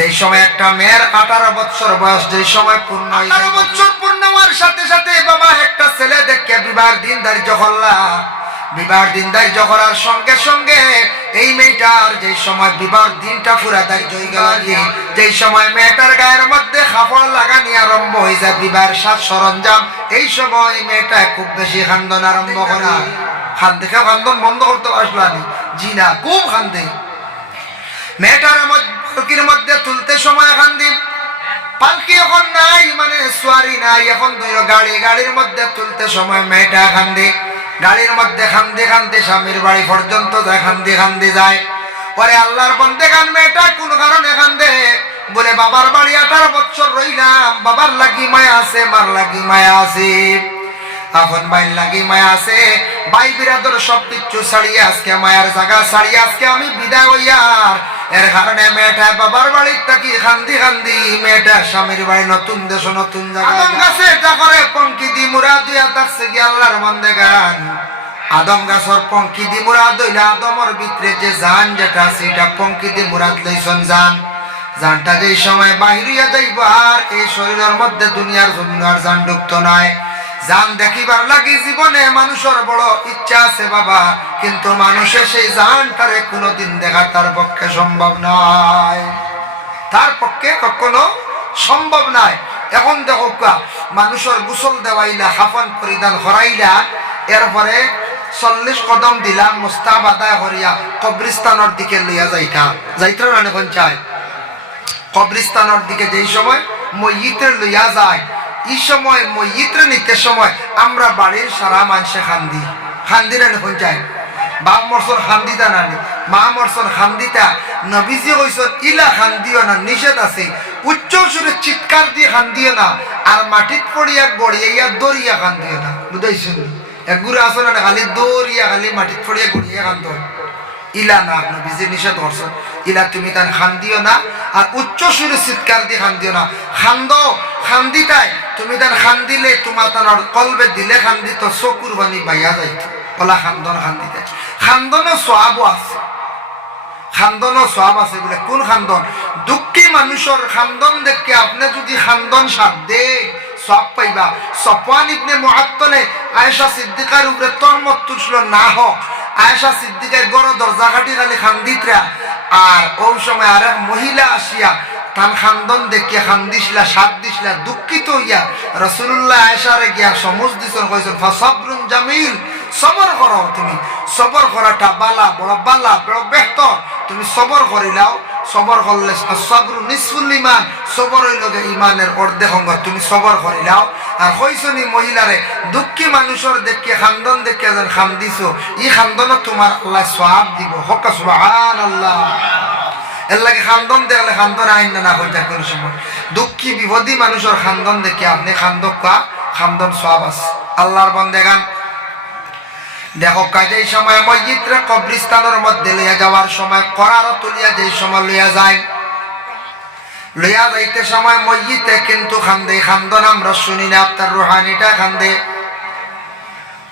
যেই সময় একটা মেয়ের 18 বছর বয়স যেই সময় পূর্ণ 18 বছর পূর্ণ হওয়ার সাথে সাথে বাবা একটা ছেলে দেখে বিবাহের দিন ধার্য করলা। বিবাহের দিন ধার্য করার সঙ্গে সঙ্গে এই মেয়েটার যেই সময় বিবাহের দিনটা পুরা ধার্য হয়ে গেল, যেই সময় মেয়েটার গায়ের মধ্যে কাপড় লাগানি আরম্ভ হয়ে যায়, বিবাহের সাজ সরঞ্জাম, এই সময় মেয়েটা খুব বেশি কান্দন আরম্ভ করে। দেখে কান্দন বন্ধ করতে আসলানি, জি না, খুব কান্দে। মেয়েটার পালকির মধ্যে তুলতে সময় কান্দি, পালকি এখন নাই, মানে সোয়ারি নাই, এখন গাড়ি, গাড়ির মধ্যে তুলতে সময় মেয়েটা কান্দে। গাড়ির মধ্যে কান্দে কান্দে স্বামীর বাড়ি পর্যন্ত যায়, কান্দে কান্দে যায়। পরে আল্লাহর বন্দেগান মেয়েটা কোন কারণে কান্দে, বলে বাবার বাড়ি 18 বছর রইলাম, বাবার লাগি মায়া আছে, মার লাগি মায়া আছে, আপন ভাইয়ের লাগি মায়া আছে, ভাই বিরাদর সব কিছু ছাড়িয়ে আজকে মায়ার জায়গা ছাড়িয়ে আজকে আমি বিদায় হইয়ার। এর কারণে মেয়েটা বাবার বাড়ির থাকি কান্দি কান্দি মেয়েটা স্বামীর বাড়ি নতুন দেশ নতুন জায়গা আদম গাছে এটা করে পঙ্কি দি মুরাদ দিয়া থাকছে কি আল্লাহর বন্দেগান। আদম গাছর পঙ্কি দি মুরাদ হইলা আদমর ভিতরে যে জান যেটা আছে এটা পঙ্কি দি মুরাদ লইছন জান। জানটা যেই সময় বাহিরিয়া যাইব আর এই শরীরের মধ্যে দুনিয়ার জন্য আর জান ঢুকতো নাই। জান দেখিবার লাগি জীবনে মানুষের বড় ইচ্ছা আছে বাবা, কিন্তু মানুষের সেই জানটারে কোনোদিন দেখা তার পক্ষে সম্ভব নয়, তার পক্ষে কখনো সম্ভব নয়। এখন দেখো মানুষের গোসল দেওয়াইলা, কাফন পরিধান করাইলা, এরপরে 40 কদম দিলাম মুস্তাব আদায় করিয়া কবরিস্তানের দিকে লইয়া যাইতা না এখন চাই। কবরিস্তানের দিকে যেই সময় মইয়িতের লইয়া যায়, এই সময় মইয়িত্রে নিতে সময় আমরা বাড়ির সারা মানুষে খান্দি না এখন চাই। বাপ মরসর খান্দিতা নানি, মা মরসর খান্দিতা, নবীজি কইছেন ইলা খান্দিও না, নিষেধ আছে, উচ্চ সুরে চিৎকার দিয়ে খান্দিও না, আর মাটিত পড়িয়া গড়িয়া দৌড়িয়া খান্দিও না। বুঝাইছেন একগুলো আসো না, খালি দৌড়িয়া খালি মাটিত পড়িয়া গড়িয়া খান্দ, ইলা না, নবীজি নিষেধ করছেন ইলা তুমি তান খান্দিও না, আর উচ্চ সুরে চিৎকার দিয়ে খান্দিও না। খান্দিতাই তুমি তান খান্দিলে তোমার তার কলবে দিলে খান্দি তো চকুর বানি বাইয়া যাইত, কলা খান্দন খান্দিতে। খান্দনও সোয়াবও আছে, খান্দনও সোয়াব আছে বলে। কোন খান্দন? দুঃখী মানুষের খান্দন দেখে আপনি যদি খান্দন সাথ দে সব পাইবা। সফওয়ান ইবনে মুআত্তালে আয়েশা সিদ্দিকার উপরে তহমত তুলছিল না হোক, আয়েশা সিদ্দিকার গড় দরজা কাটি খালি খান্দিতরা, আর ওই সময় আরেক মহিলা আসিয়া তান খান্দন দেখিয়া খান্দিসলা, সাথ দিসলা, দুঃখিত হইয়া রাসূলুল্লাহ আয়েশারে গিয়া সমজ দিছেন, কইছেন ফাসাবরুন জামিল, সবর করো, তুমি সবর করাটা বালা, বড় বালা, বড় বেহতর, তুমি সবর করিলাও। সবর করলে সবর নিসফুল ইমান, সবর হইল ইমানের অর্ধেক অঙ্গ, তুমি সবর করিলাও। আর কইছনি মহিলারে দুঃখী মানুষের দেখে খান্দন দেখে যেন খান্দিছো, ই খান্দন তোমার আল্লাহ সওয়াব দিব। হক সুবহানাল্লাহ। এর লাগে খান্দন দেখলে খান্দন আইন না হয়ে যায় কোনো সময়। দুঃখী বিপদী মানুষের খান্দন দেখে আপনি খান্দন সওয়াব আছে। আল্লাহর বন্দেগান দেখো কাজেই সময় মসজিদরে কবরিস্তানের মধ্যে লইয়া যাওয়ার সময় করার তুলিয়া যেই সময় লইয়া যায়, লইয়া যাইতে সময় মসজিদে কিন্তু খান্দে, খান্দন আমরা শুনি না, আপনার রুহানিটা খান্দে।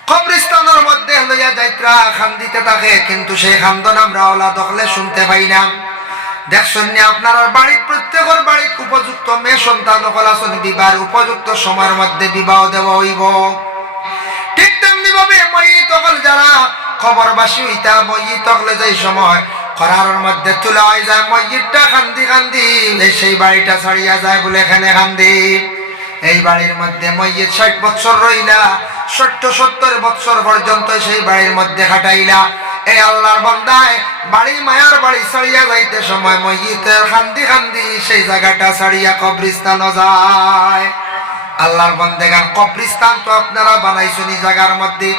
কবরিস্তানের মধ্যে লইয়া যাইত্রা খান্দিতে থাকে, কিন্তু সেই খান্দন আমরা ওলা দখলে শুনতে পাই না। দেখছেন না আপনার বাড়ির প্রত্যেকের বাড়ির উপযুক্ত মেয়ে সন্তান সকল আছেন, বিবাহ উপযুক্ত সময়ের মধ্যে বিবাহ দেওয়া হইব। ঠিক তেমনি ভাবে মইয়িত হল যারা খবরবাসী হইতা, মইয়িত হলে যেই সময় করার মধ্যে তুলা হয়ে যায়, মইয়িতটা কান্দি কান্দি সেই বাড়িটা ছাড়িয়া যায় বলে এখানে কান্দি। এই বাড়ির মধ্যে মইয়িত 60 বছর রইলা, 70 বছর পর্যন্ত সেই বাড়ির মধ্যে কাটাইলা। এই আল্লাহর বান্দায় বাড়ি মায়ার বাড়ি ছাড়িয়া যাইতে সময় মইয়িতের কান্দি কান্দি সেই জায়গাটা ছাড়িয়া কবরিস্তান যায়। আল্লাহর বান্দেগান কবরিস্তান তো আপনারা বানাইছেন এই জায়গার মধ্যে,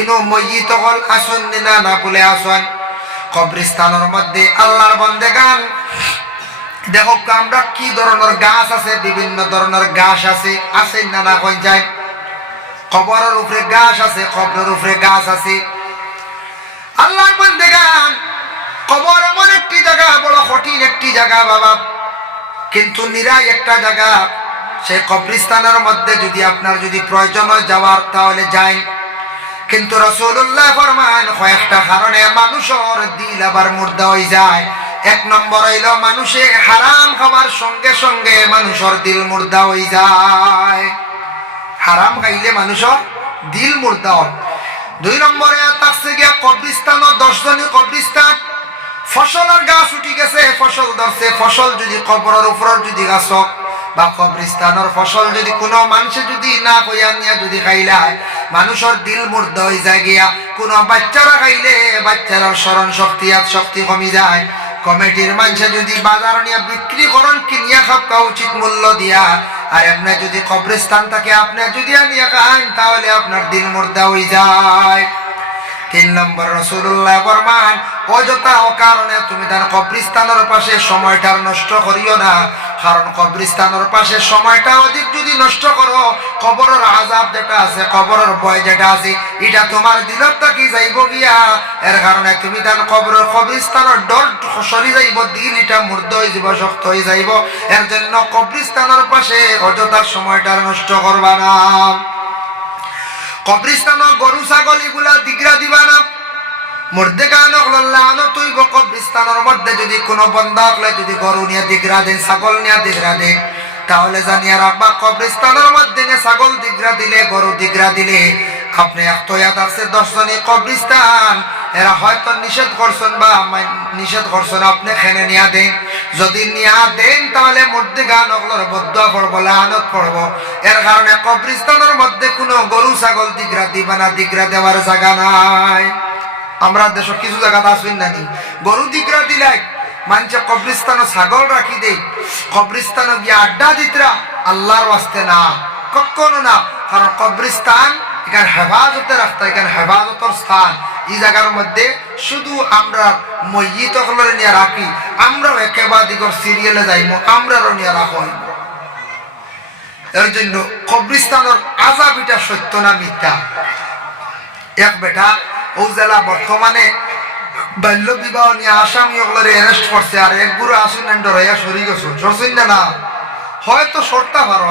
ইনো মইয়িত হল আসন না না বলে আসন কবরিস্তানের মধ্যে। আল্লাহর বান্দেগান দেখো আমরা কি ধরনের গাছ আছে, বিভিন্ন ধরনের গাছ আছে না না কই যায়। কবরের উপরে গাছ আছে, কবরের উপরে গাছ আছে। আল্লাহর বান্দেগান কবর এমন একটি জায়গা, বড় কঠিন একটি জায়গা বাবা, কিন্তু নিরাই একটা জায়গা। সেই কবরিস্তানের মধ্যে যদি আপনার যদি প্রয়োজন হয় যাওয়ার তাহলে যাই, কিন্তু রাসূলুল্লাহ ফরমান কয়েকটা কারণে মানুষের দিল আবার মুর্দা হয়ে যায়। এক নম্বর হইল মানুষে হারাম খাবার সঙ্গে সঙ্গে মানুষের দিল মুর্দা হয়ে যায়। হারাম খাইলে মানুষের দিল মুর্দা হয়। 2 নম্বরে থাকছে গিয়া কবরিস্তান, 10 জনের কবরিস্তান, ফসলের গাছ উঠি গেছে, ফসল ধরছে, ফসল যদি কবরের উপর যদি গাছ হোক বা কবরিস্তানের ফসল যদি কোনো মানুষে যদি না কইয়া নিয়ে যদি খাইলায় মানুষের দিল মুর্দা হয়ে যায় গিয়া। কোনো বাচ্চারা খাইলে বাচ্চারা স্মরণ শক্তি কমি যায়। কমিটির মানুষে যদি বাজার নিয়ে বিক্রি করেন কিনিয়া খাওয়া উচিত মূল্য দিয়া, আর এমনি যদি কবরস্থান থাকে আপনি যদি নিয়ে খান তাহলে আপনার দিল মুর্দা হয়ে যায়। 3 নম্বর রাসূলুল্লাহ ফরমান অযথা কারণে তুমি তার কবরস্থানের পাশে সময়টা নষ্ট করিও না, কারণ কবরস্থানের পাশে সময়টা অধিক যদি নষ্ট করো কবরের আযাব যেটা আছে, কবরের ভয় যেটা আছে, এটা তোমার দিলত থাকি যাইব গিয়া। এর কারণে তুমি তার কবরস্থানের ডর সরি যাইব, দিল এটা মুর্দা হয়ে যাব, শক্ত হয়ে যাইব। এর জন্য কবরস্থানের পাশে অযথা সময়টা নষ্ট করবা না। কবরস্থানের গরু ছাগল এগুলা দিগরা দিবা না। মর্দে গান তুই কবরস্থানের মধ্যে যদি কোনো বন্ধা হলে যদি গরু নিয়ে দিগরা দেন, ছাগল নিয়ে দিগরা দেন, তাহলে জানিয়া রাখবা কবরস্থানের মধ্যে ছাগল দিগরা দিলে, গরু দিগরা দিলে আপনি একটাত আছে 10 জনের কবরস্থান, এরা হয়তো নিষেধ করছেন বা নিষেধ করছেন, আপনি খেনে নিয়ে দেন। যদি নিয়ে দেন তাহলে মধ্যে গান ওগুলোর বদুয়া পড়বো, লানত পড়বো। এর কারণে কবরস্থানের মধ্যে কোনো গরু ছাগল দিগরা দিবা না, দিগরা দেওয়ার জায়গা নাই। আমরা দেশের কিছু জায়গাতে আসবেন নানি গরু দিগরা দিলাই মানুষে কবরস্থানে ছাগল রাখি দেই, কবরস্থানে গিয়ে আড্ডা দিতরা, আল্লাহর ওয়াস্তে না, কখনো না। কারণ কবরস্থান এখানে হেফাজতে রাখতে, এখানে হেফাজতের স্থান। এই জায়গার মধ্যে শুধু আমরা মইয়িত হলে নিয়ে রাখি, আমরাও একেবারে দিগর সিরিয়ালে যাইব, আমরাও নিয়ে রাখা হইব। এর জন্য কবরস্থানের আযাব এটা সত্য না মিথ্যা? এক বেটা ও জেলা বর্তমানে বাল্য বিবাহ নিয়ে আসামি ওগুলোর অ্যারেস্ট করছে, আর এক গুরু আসুন ডরাইয়া সরি গেছো, সরছেন না? হয়তো সরতা পার,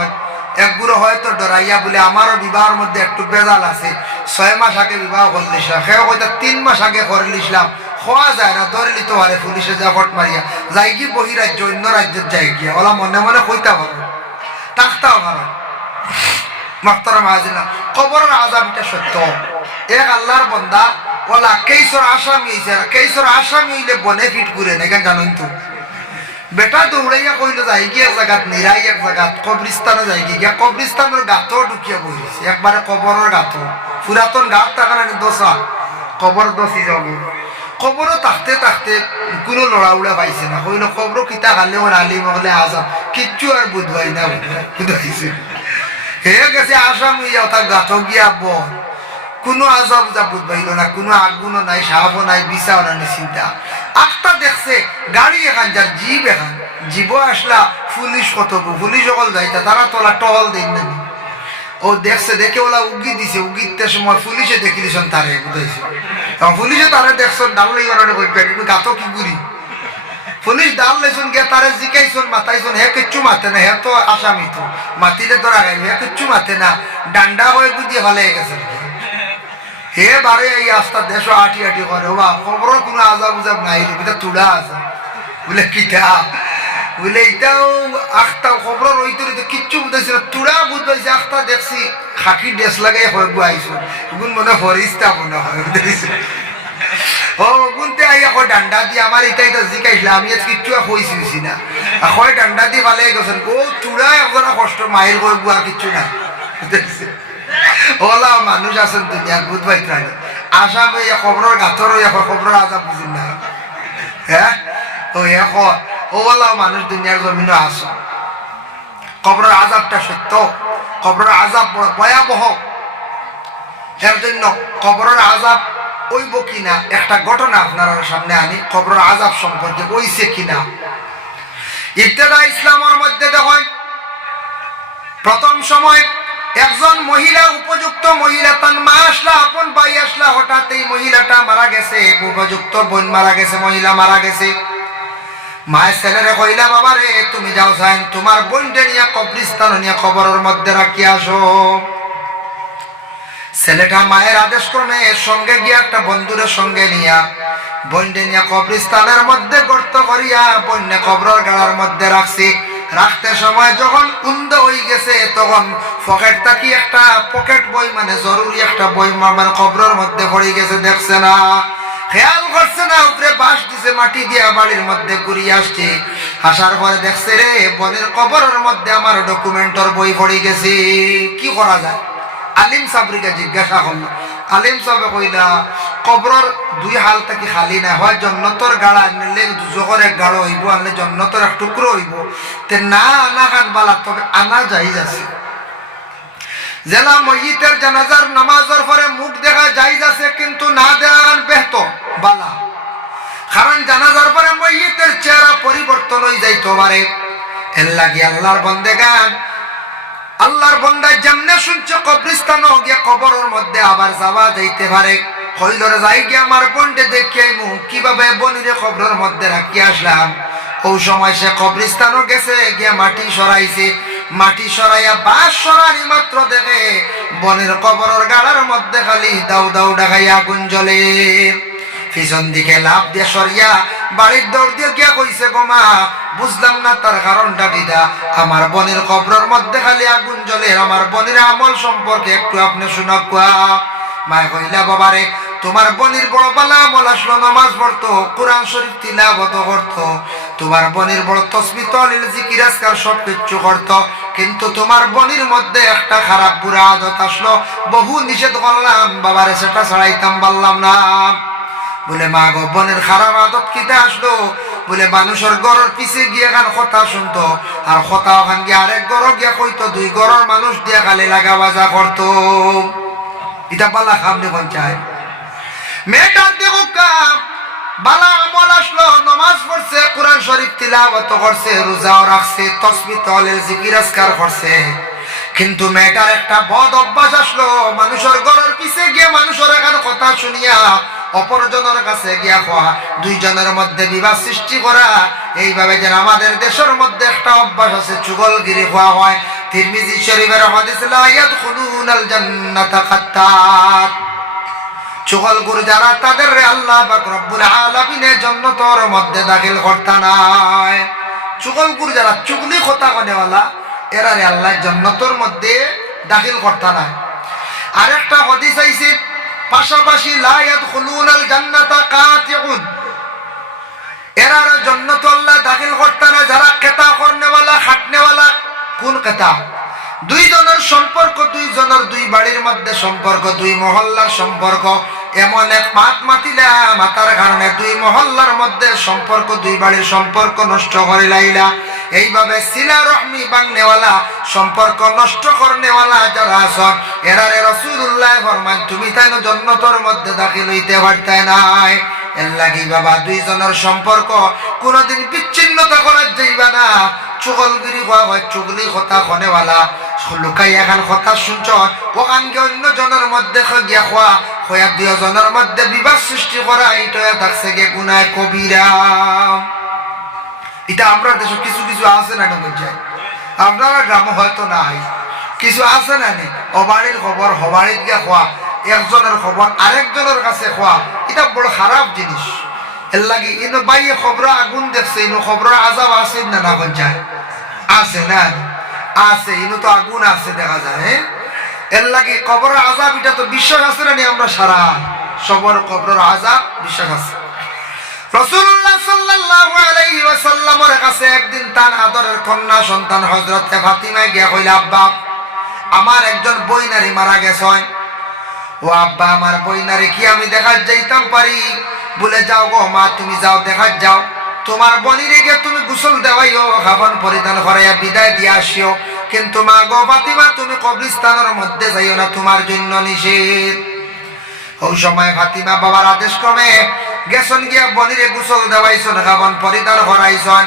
এক গুরু হয়তো ডরাইয়া বলে আমারও বিবাহের মধ্যে একটু বেজাল আছে, 6 মাস আগে বিবাহ করলিছিলাম, সেও হয়তো 3 মাস আগে করলিছিলাম, হওয়া যায় না, ধরে লিতে পারে পুলিশে যা ফট মারিয়া যাই কি বহিরাজ্য অন্য রাজ্যের যাই গিয়া, ওলা মনে মনে কইতা পারো, তাকতাও পারো। মাহতারাম হাজিরা, কবরের আযাব এটা সত্য। এক আল্লাহর বান্দা ওলা কেইসর আসামি হইছে, কেইসর আসামি হইলে বনে ফিট করে না, কেন জানেন তো? বেটা দৌড়াইয়া কইল যাই গিয়ে এক জায়গাত নিরাই, এক জায়গাত কবরস্থানে যাই গিয়া, কবরস্থানের গাঁতো ঢুকিয়া বইছে, একবারে কবরের গাঁতো, পুরাতন গাঁত থাকার দোষা কবর দোষী যাব। কবরও থাকতে থাকতে কোনো লড়াউড়া পাইছে না, কইল কবর কিতা খালে ওর আলিম হলে আজাব কিচ্ছু আর বুধবাই না, বুঝাইছে হে গেছে আসামি তার গাঁথো গিয়া বল, কোনো আজাব যা বুধবাইল না, কোনো আগুনও নাই, সাপও নাই, বিচাও নাই, চিন্তা আখটা দেখছে গাড়ি এখান যার জীব এখান জীব আসলা পুলিশ কত পুলিশ সকল যাইতা, তারা তোলা টহল দেন না, ও দেখছে, দেখে ওলা উগি দিছে, উগিতে সময় পুলিশে দেখি দিছেন তারে, বুঝাইছে পুলিশে তারে দেখছেন ডাল লাগি গাঁথো কি গুড়ি, পুলিশ ডাল লেছুন গিয়া তারে জিকাইছুন, মাতাইছুন, হে কিচ্ছু মাতে না, হে তো আসামি, তো মাতিলে ধরা গাইল, হে কিচ্ছু মাতে না, ডান্ডা হয়ে বুঝিয়ে হলে গেছে। হে বারে এই আস্তা দেশ আটি আটি করে, বা খবর কোনো আজাব উজাব নাই, এটা তুড়া আছে বলে কিতা বলে, এটাও আখতা খবর ওইতরে কিচ্ছু বুঝাইছে না, তুড়া বুঝবাইছে, আখতা দেখছি খাকি ড্রেস লাগাই হয়ে আইসুন, এগুন মনে ফরিস্তা মনে হয়, বুঝাইছে ও গুনতে আই এখন ডান্ডা দিয়ে আমার এটা এটা জিকাইছিল, আমি আজ কিচ্ছু কইছি না, এখন ডান্ডা দিয়ে ভালো গেছেন, ও চূড়া এখন কষ্ট মায়ের করে বুয়া কিচ্ছু না, বুঝতেছে ওলা মানুষ আছেন দুনিয়ার বুধবাই প্রাণী, আসামে খবরের গাথর খবরের আজাব বুঝিন না, হ্যাঁ ও এখন ওলা মানুষ দুনিয়ার জমিনও আস। কবরের আজাবটা সত্য, কবরের আজাব বড় ভয়াবহ। এর জন্য কবরের আজাব ওইব কিনা একটা ঘটনা আপনার সামনে আনি, কবরের আযাব সম্পর্কে ওইছে কিনা। ইবতেদা ইসলামের মধ্যে দেখেন, প্রথম সময় একজন মহিলা, উপযুক্ত মহিলা, তার মা আসলা, আপন ভাই আসলা, হঠাৎ এই মহিলাটা মারা গেছে, উপযুক্ত বোন মারা গেছে, মহিলা মারা গেছে। মায়ের ছেলেরে কইলা, বাবা রে তুমি যাও সাইন, তোমার বোনটা নিয়ে কবরস্থান নিয়ে কবরের মধ্যে রাখি আসো। ছেলেটা মায়ের আদেশ ক্রমে সঙ্গে গিয়া একটা বন্ধুরের সঙ্গে নিয়া বন্যে নিয়ে কবরস্থানের মধ্যে গর্ত করিয়া বন্যে কবরের গাড়ার মধ্যে রাখছি। রাখতে সময় যখন উন্দ হয়ে গেছে তখন পকেট থাকি একটা পকেট বই মানে জরুরি একটা বই মানে কবরের মধ্যে পড়ে গেছে, দেখছে না, খেয়াল করছে না, উপরে বাঁশ দিছে, মাটি দিয়া বাড়ির মধ্যে ঘুরিয়ে আসছে। আসার পরে দেখছে রে বনের কবরের মধ্যে আমার ডকুমেন্টর বই পড়ে গেছে, কি করা যায়? আলিম সাবরিকে জিজ্ঞাসা করলো। আলিম সাহেব কইলা কবরের দুই হাল থাকি খালি না হয়, জন্নতর গাড়া নিলে দুজকের এক গাড়ো হইব, আনলে জন্নতর এক টুকরো হইব, তে না আনা খান বালা, তবে আনা যাইজ আছে। জেলা মসজিদের জানাজার নামাজের পরে মুখ দেখা যাইজ আছে, কিন্তু না দেন বেহত বালা, কারণ জানাজার পরে মসজিদের চেহারা পরিবর্তন হয়ে যাইতে পারে। এর লাগি আল্লাহর বন্দেগান, আল্লাহর বন্দায় যেমনে শুনছে কবরস্থান গিয়ে কবরের মধ্যে আবার যাওয়া যাইতে পারে। কইলরে যাই গিয়ে আমার বন্ডে দেখিয়ে কিভাবে বনিরে কবরের মধ্যে রাখি আসলাম। ওই সময় সে কবরস্থানও গেছে, গিয়ে মাটি সরাইছে, মাটি সরাইয়া বাঁশ সরানি মাত্র দেখে বনের কবরের গাড়ার মধ্যে খালি দাউ দাউ ডাকাইয়া আগুন জ্বলে। পিছন দিকে লাভ দিয়ে সরিয়া বাড়ির দৌড় দিয়ে গিয়া কইছে, গোমা বুঝলাম না তার কারণটা কিটা, আমার বনের কবরের মধ্যে খালি আগুন জ্বলে, আমার বনের আমল সম্পর্কে একটু আপনি শুনক। মায় কইলা, বাবারে তোমার বনির বড় বালা আমল আসলো, নামাজ পড়তো, কোরআন শরীফ তিলাওয়াত করতো, তোমার বনির বড় তাসবিহ তাহলিল জিকির আজকার সব কিছু করতো, কিন্তু তোমার বনির মধ্যে একটা খারাপ বুড়া আদত আসলো, বহু নিষেধ করলাম বাবারে, সেটা ছাড়াইতাম পারলাম না। বলে মা গো বনের খারাপ আদত কিটা আসলো? বলে মানুষের গড়ের পিছে গিয়ে খান কথা শুনতো, আর কথা ওখান গিয়ে আরেক গড় গিয়া কইতো, দুই গড়ের মানুষ দিয়া খালি লাগা বাজা করতো। এটা বালা খামনে পঞ্চায়েত মেয়েটার দেখো কাম বালা আমল আসলো, নামাজ পড়ছে, কোরআন শরীফ তিলাওয়াত করছে, রোজাও রাখছে, তাসবিহ তাহলিল জিকির আজকার করছে, কিন্তু মেয়েটার একটা বদ অভ্যাস আসলো, মানুষের ঘরের পিছে গিয়ে মানুষের এখানে কথা শুনিয়া অপরজনের কাছে গিয়া খোয়া, দুইজনের মধ্যে বিবাদ সৃষ্টি করা। এইভাবে যেন আমাদের দেশের মধ্যে একটা অভ্যাস আছে, চুগলগিরি খোয়া হয়। তিরমিজি শরীফের হাদিস, লা ইয়াদখুলুনাল জান্নাতা খাত্তাত, চুগলখোর যারা তাদের আল্লাহ পাক রব্বুল আলামিন জান্নাতের মধ্যে দাখিল করতে নাই। চুগলখোর যারা চুগলি কথা কনেওয়ালা, এরা আল্লাহ জান্নাতের মধ্যে দাখিল করতে নাই। আরেকটা হাদিস আইছে পাশাপাশি, লা ইয়াদখুলুনাল জান্নাতা কাতিউন, এরা জান্নাত আল্লাহ দাখিল করতে না যারা কেতা করনেওয়ালা, খাটনেওয়ালা। কোন কেতা? দুইজনের সম্পর্ক, দুইজনের দুই বাড়ির মধ্যে সম্পর্ক, দুই মহল্লার সম্পর্ক, এমন এক মাত মাতিলা, মাতার কারণে দুই মহল্লার মধ্যে সম্পর্ক, দুই বাড়ির সম্পর্ক নষ্ট করে লাইলা। এইভাবে সিলা রহমি বাংনেওয়ালা, সম্পর্ক নষ্ট করনেওয়ালা যারা আছেন, এরারে রাসূলুল্লাহ ফরমান তুমি তাই জান্নাতের মধ্যে দাখিল হইতে পারতে নাই। এর লাগি বাবা দুইজনের সম্পর্ক কোনোদিন বিচ্ছিন্নতা করা যাইবা না। চুগলগিরি হওয়া হয়, চুগলি কথা কনেওয়ালা, লুকাই এখন কথা শুনছ, ওখানকে অন্য জনের মধ্যে গিয়া খোয়া, হইয়া দুজনের মধ্যে বিবাদ সৃষ্টি করা, এইটা থাকছে গে গুনায় কবিরা। এটা আমরা দেশে কিছু কিছু আছে না বুঝায়, আপনারা গ্রামে হয়তো নাই, কিছু আছে না নি, অবাড়ির খবর হবাড়িত গিয়া খোয়া, একজনের খবর আরেকজনের কাছে খোয়া, এটা বড় খারাপ জিনিস। এর লাগি ইনো বাইয়ে খবর আগুন দেখছে, ইনো খবর আজাব আছে না না পঞ্চায়েত আছে না আছে, ইনো তো আগুন আছে দেখা যায়। এর লাগি কবরের আজাব এটা তো বিশ্বাস আছে না নি? আমরা সারা সবর কবরের আজাব বিশ্বাস আছে। রাসূলুল্লাহ সাল্লাল্লাহু আলাইহি ওয়াসাল্লামের কাছে একদিন তার আদরের কন্যা সন্তান হযরত ফাতিমা গিয়া কইল, আব্বা আমার একজন বইনারি মারা গেছে, ও আব্বা আমার বইনারি কি আমি দেখা যাইতাম পারি? বলে যাও গো মা, তুমি যাও দেখা যাও, তোমার বনিরে গিয়ে তুমি গোসল দেওয়াইও, কাফন পরিধান করাইয়া বিদায় দিয়ে আসিও, কিন্তু মা গো ফাতিমা তুমি কবরস্থানের মধ্যে যাইও না, তোমার জন্য নিষেধ। ওই সময় ফাতিমা বাবার আদেশ ক্রমে গেছন গিয়া বনিরে গোসল দেওয়াইছন, কাফন পরিধান করাইছন,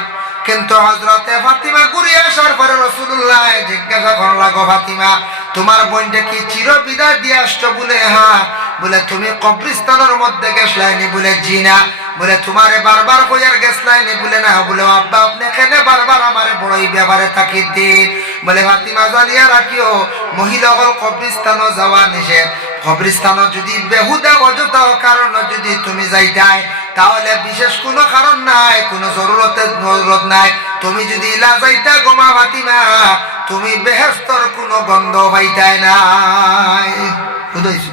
কিন্তু হযরতে ফাতিমা ঘুরে আসার পরে রাসূলুল্লাহ জিজ্ঞাসা করলা, গো ফাতিমা তোমার বোনটা কি চির বিদায় দিয়ে আসছো? বলে হ্যাঁ। বলে তুমি কবরস্থানের মধ্যে গেছলাইনি? বলে জি না। বলে তোমারে বারবার কইয়ার গেছলাইনি? বলে না। বলে আব্বা আপনি কেন বারবার আমারে বড়ই ব্যাপারে তাকিদ দিন? বলে ফাতিমা জানিয়া রাখিও মহিলাগল কবরস্থানও যাওয়া নিষেধ, কবরস্থানে যদি বেহুদা অযথা কারণ যদি তুমি যাইতাই, তাহলে বিশেষ কোনো কারণ নাই, কোনো জরুরত নাই। তুমি যদি ইলা যাইতা গোমা ফাতিমা, তুমি বেহেশতর কোনো গন্ধ পাইতাই নাই। বুঝাইছো?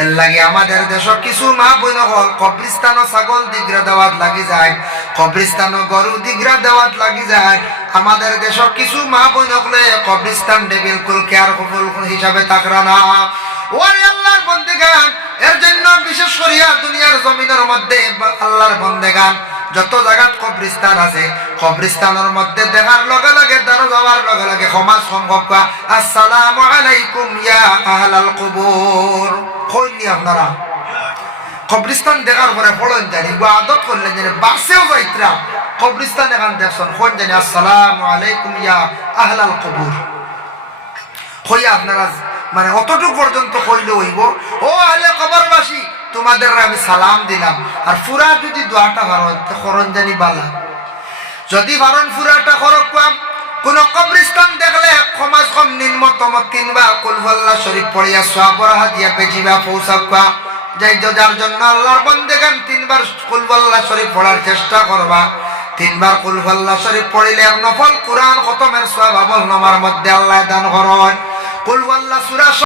এর লাগে আমাদের দেশ কিছু মা বোন হল কবরস্থান ছাগল দিগরা দেওয়াত লাগি যায়, কবরস্থান গরু দিগরা দেওয়াত লাগি যায়। আমাদের দেশ কিছু মা বোন হলে কবরস্থান বিলকুল কেয়ার কবুল হিসাবে তাকরা না। ওরে আল্লাহর বন্দেগান, এর জন্য বিশেষ করিয়া দুনিয়ার জমিনের মধ্যে আল্লাহর বন্দেগান যত জায়গাত কবরস্থান আছে, কবরস্থানের মধ্যে দেখার লগে লগে দাঁড়ো যাওয়ার লগে লগে সমাজ সম্ভব আসসালামু আলাইকুম ইয়া আহলাল কুবুর কইনি আপনারা। কবরস্থান দেখার পরে পড়েন জানি আদত করলেন জানি বাসেও যাইত্রা কবরস্থান এখান দেখছেন কোন জানি আসসালামু আলাইকুম ইয়া আহলাল কুবুর কইয়া আপনারা মানে অতটুকু পর্যন্ত কইলে হইব ও আহলে কবরবাসী তোমাদের আমি সালাম দিলাম। আর ফুরা যদি দোয়াটা করন জানি বালা, যদি পারেন ফুরাটা করক। কোন কবরস্থান দেখলে কমাস কম নিম্নতম 3 বার কুল আল্লাহ শরীফ পড়িয়া সওয়াবের হাদিয়া বেজিবা পৌঁছাকা যাই। যার জন্য আল্লাহর বান্দাগান 3 বার কুল আল্লাহ শরীফ পড়ার চেষ্টা করবা। 3 বার কুল আল্লাহ শরীফ পড়িলে এক নফল কুরআন খতমের সওয়াব আমল নামার মধ্যে আল্লাহ দান করেন। কুল আল্লাহ সূরা